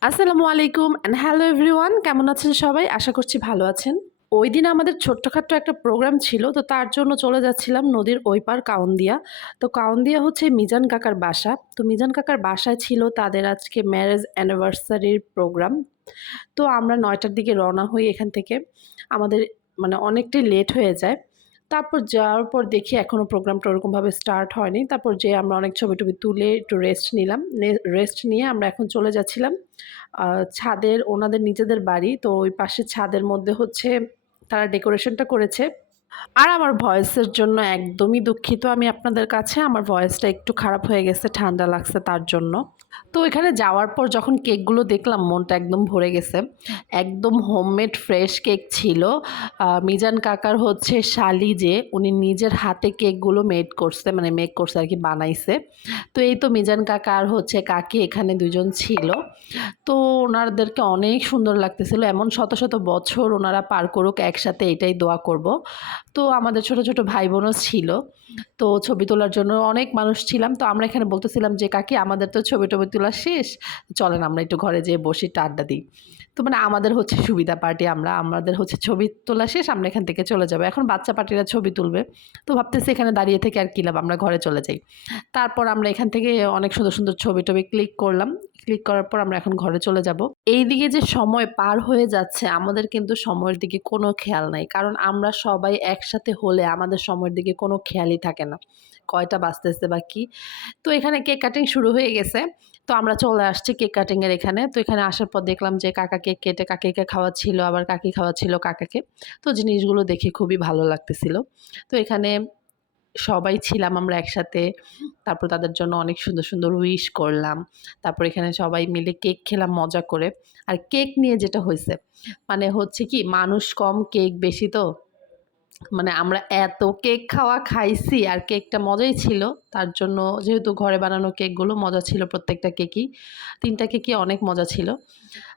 আসসালামু আলাইকুম and hello everyone, কেমন আছেন সবাই? আশা করছি ভালো আছেন। ওই দিন আমাদের ছোট্টখাট্ট একটা প্রোগ্রাম ছিল, তো তার জন্য চলে যাচ্ছিলাম নদীর ওই পার কাউন্দিয়া। তো কাউন্দিয়া হচ্ছে মিজান কাকার বাসা। তো মিজান কাকার বাসায় ছিল তাদের আজকে ম্যারেজ অ্যানিভার্সারির প্রোগ্রাম। তো আমরা ৯টার দিকে রওনা হই এখান থেকে। আমাদের অনেকটাই লেট হয়ে যায়। তারপর যাওয়ার পর দেখি এখনও প্রোগ্রামটা ওরকমভাবে স্টার্ট হয়নি। তারপর যেয়ে আমরা অনেক ছবি-টবি তুলে একটু রেস্ট নিলাম। রেস্ট নিয়ে আমরা এখন চলে যাচ্ছিলাম আ ছাদের ওনাদের নিজেদের বাড়ি। তো ওই পাশে ছাদের মধ্যে হচ্ছে তারা ডেকোরেশনটা করেছে। আর আমার ভয়েসের জন্য একদমই দুঃখিত আমি আপনাদের কাছে। আমার ভয়েসটা একটু খারাপ হয়ে গেছে, ঠান্ডা লাগছে তার জন্য। তো এখানে যাওয়ার পর যখন কেকগুলো দেখলাম মনটা একদম ভরে গেছে। একদম হোমমেড ফ্রেশ কেক ছিল। মিজান কাকার হচ্ছে শালি যে উনি নিজের হাতে কেকগুলো মেক করছে আরকি, বানাইছে। তো এই তো মিজান কাকা আর হচ্ছে কাকি এখানে ২ জন ছিল। তো ওনাদেরকে অনেক সুন্দর লাগতেছিল। এমন শত, শত বছর ওনারা পার করুক একসাথে, এটাই দোয়া করব। তো আমাদের ছোট, ছোট ভাই-বোনও ছিল। তো ছবি তোলার জন্য অনেক মানুষ ছিলাম। তো আমরা এখানে বলতেছিলাম যে, "কাকি আমাদের তো ছবি-টবি তোলা শেষ। চলেন আমরা একটু ঘরে যেয়ে বসি, একটু আড্ডা দিই।" তো আমাদের হচ্ছে সুবিধা পার্টি আমরা। আমাদের হচ্ছে ছবি তোলা শেষ, আমরা এখান থেকে চলে যাবো। এখন বাচ্চা পার্টিরা ছবি তুলবে। তো ভাবতেছি এখানে দাঁড়িয়ে থেকে আর কি লাভ, আমরা ঘরে চলে যাই। তারপর আমরা এখান থেকে অনেক সুন্দর, সুন্দর ছবি-টবি ক্লিক করলাম। ক্লিক করার পর আমরা এখন ঘরে চলে যাব। এইদিকে যে সময় পার হয়ে যাচ্ছে আমাদের কিন্তু সময়ের দিকে কোনো খেয়াল নাই। কারণ আমরা সবাই একসাথে হলে আমাদের সময়ের দিকে কোনো খেয়ালই থাকে না। কয়টা বাজতেছে বা কি। তো এখানে কেক কাটিং শুরু হয়ে গেছে। তো আমরা চলে আসছি কেক কাটিং এর এখানে। তো এখানে আসার পর দেখলাম যে কাকা কেক কেটে কাকিকে খাওয়াচ্ছিল, আবার কাকি খাওয়াচ্ছিল কাকাকে। তো জিনিসগুলো দেখে খুবই ভালো লাগতেছিল। তো এখানে সবাই ছিলাম আমরা একসাথে। তারপর তাদের জন্য অনেক সুন্দর, সুন্দর উইশ করলাম। তারপর এখানে সবাই মিলে কেক খেলাম মজা করে। আর কেক নিয়ে যেটা হইছে, হচ্ছে কি মানুষ কম কেক বেশি তো। আমরা এত কেক খাইছি আর কেকটা মজাই ছিল। তার জন্য যেহেতু ঘরে বানানো কেকগুলো মজা ছিল প্রত্যেকটা কেকই। ৩ টা কেকই অনেক মজা ছিল।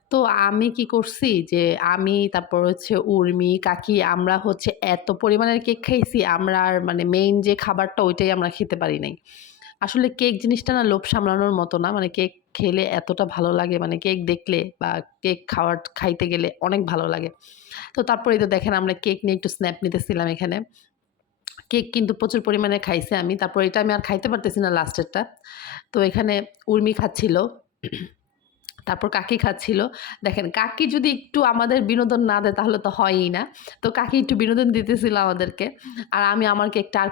তো আমি কি করছি যে আমি তারপর হচ্ছে উর্মি, কাকি আমরা হচ্ছে এত পরিমাণের কেক খাইছি আমরা আর মেইন যে খাবারটা ওইটাই আমরা খেতে পারি নাই। আসলে কেক জিনিসটা না লোভ সামলানোর মতো না। কেক খেলে এতটা ভালো লাগে, কেক দেখলে বা কেক খাইতে গেলে অনেক ভালো লাগে। তো তারপরে এই তো দেখেন আমরা কেক নিয়ে একটু স্ন্যাপ নিতেছিলাম এখানে। কেক কিন্তু প্রচুর পরিমাণে খাইছি আমি। তারপর এটা আমি আর খাইতে পারতেছি না লাস্টেরটা। তো এখানে উর্মি খাচ্ছিল। তারপর কাকি খাচ্ছিল। দেখেন কাকি যদি একটু আমাদের বিনোদন না দেয় তাহলে তো হয়ই না। তো কাকি একটু বিনোদন দিতেছিল আমাদেরকে। আর আমি আমার কেকটা আর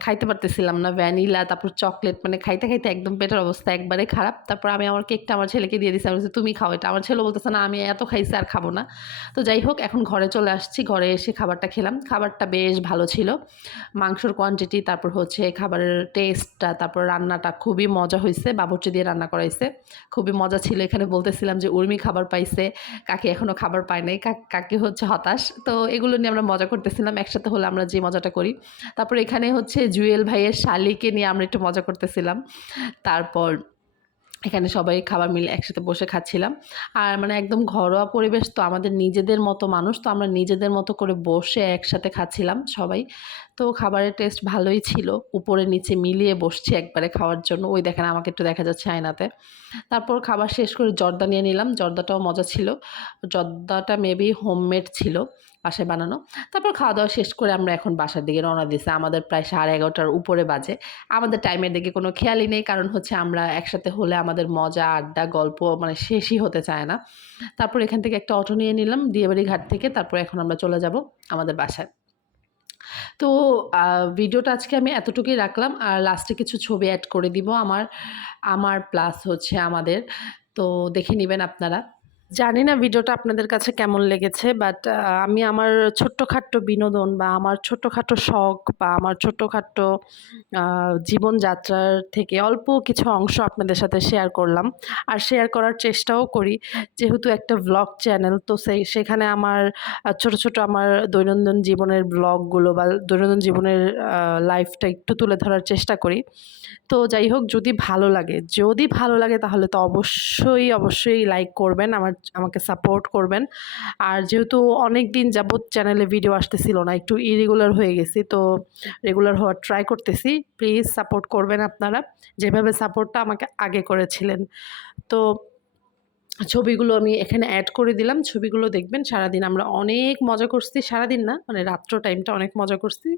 খাইতে পারতেছিলাম না। ভ্যানিলা তারপর চকোলেট খাইতে, খাইতে একদম পেটের অবস্থা একবারে খারাপ। তারপর আমি আমার কেকটা আমার ছেলেকে দিয়ে দিছি। আমি বলছি, "তুমি খাও এটা।" আমার ছেলেও বলতেছে, "না আমি এত খাইছি আর খাবো না।" তো যাই হোক এখন ঘরে চলে আসছি। ঘরে এসে খাবারটা খেলাম। খাবারটা বেশ ভালো ছিল। মাংসর কোয়ান্টিটি, তারপর হচ্ছে খাবারের টেস্টটা, তারপর রান্নাটা খুবই মজা হইছে। বাবুর্চি দিয়ে রান্না করাইছে। খুবই মজা ছিল। এখানে বলতেছিলাম যে উর্মি খাবার পাইছে, কাকি এখনো খাবার পায় নাই। কাকি হচ্ছে হতাশ। তো এগুলো নিয়ে আমরা মজা করতেছিলাম। একসাথে হলে আমরা যে মজাটা করি। তারপর এখানে হচ্ছে জুয়েল ভাইয়ের শালিকে নিয়ে আমরা একটু মজা করতেছিলাম। তারপর এখানে সবাই খাবার মিলে একসাথে বসে খাচ্ছিলাম। আর একদম ঘরোয়া পরিবেশ তো, আমাদের নিজেদের মতো মানুষ তো, আমরা নিজেদের মতো করে বসে একসাথে খাচ্ছিলাম সবাই। তো খাবারের টেস্ট ভালোই ছিল। উপরে নিচে মিলিয়ে বসছি একবারে খাওয়ার জন্য। ওই দেখেন আমাকে একটু দেখা যাচ্ছে আয়নাতে। তারপর খাবার শেষ করে জর্দা নিয়ে নিলাম। জর্দাটাও মজা ছিল। জর্দাটা মেবি হোমমেড ছিল, বাসায় বানানো। তারপর খাওয়া-দাওয়া শেষ করে আমরা এখন বাসার দিকে রওনা দিছি। আমাদের প্রায় 11:30টার উপরে বাজে। আমাদের টাইমের দিকে কোনো খেয়ালই নেই। কারণ হচ্ছে আমরা একসাথে হলে আমাদের মজা, আড্ডা, গল্প শেষই হতে চায় না। তারপর এখান থেকে একটা অটো নিয়ে নিলাম দিয়াবাড়ি ঘাট থেকে। তারপর এখন আমরা চলে যাব আমাদের বাসায়। তো আ ভিডিওটা আজকে আমি এতটুকুই রাখলাম। আর লাস্টে কিছু ছবি এড করে দিব আমার প্লাস হচ্ছে আমাদের। তো দেখে নিবেন আপনারা। জানি না ভিডিওটা আপনাদের কাছে কেমন লেগেছে, বাট আমি আমার ছোট্টখাট্টো বিনোদন বা আমার ছোট্টখাট্টো শখ বা আমার ছোট্টখাট্টো আ জীবনযাত্রার থেকে অল্প কিছু অংশ আপনাদের সাথে শেয়ার করলাম। আর শেয়ার করার চেষ্টাও করি। যেহেতু একটা ভ্লগ চ্যানেল, তো সেখানে আমার ছোট, ছোট আমার দৈনন্দিন জীবনের ব্লগগুলো বা দৈনন্দিন জীবনের লাইফটা একটু তুলে ধরার চেষ্টা করি। তো যাই হোক, যদি ভালো লাগে তাহলে তো অবশ্যই, অবশ্যই লাইক করবেন, আমাকে সাপোর্ট করবেন। আর যেহেতু অনেকদিন যাবৎ চ্যানেলে ভিডিও আসতেছিল না, একটু ইরেগুলার হয়ে গেছি। তো রেগুলার হওয়ার ট্রাই করতেছি। প্লিজ সাপোর্ট করবেন আপনারা, যেভাবে সাপোর্টটা আমাকে আগে করেছিলেন। তো ছবিগুলো আমি এখানে অ্যাড করে দিলাম। ছবিগুলো দেখবেন। সারাদিন আমরা অনেক মজা করছি। সারাদিন না, মানে রাত্র টাইমটা অনেক মজা করছি।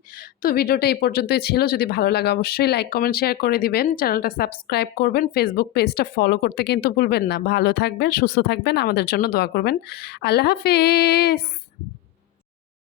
তো ভিডিওটা এই পর্যন্তই ছিল। যদি ভালো লাগে অবশ্যই লাইক, কমেন্ট, শেয়ার করে দিবেন। চ্যানেলটা সাবস্ক্রাইব করবেন। ফেসবুক পেজটা ফলো করতে কিন্তু ভুলবেন না। ভালো থাকবেন, সুস্থ থাকবেন, আমাদের জন্য দোয়া করবেন। আল্লাহ হাফেজ।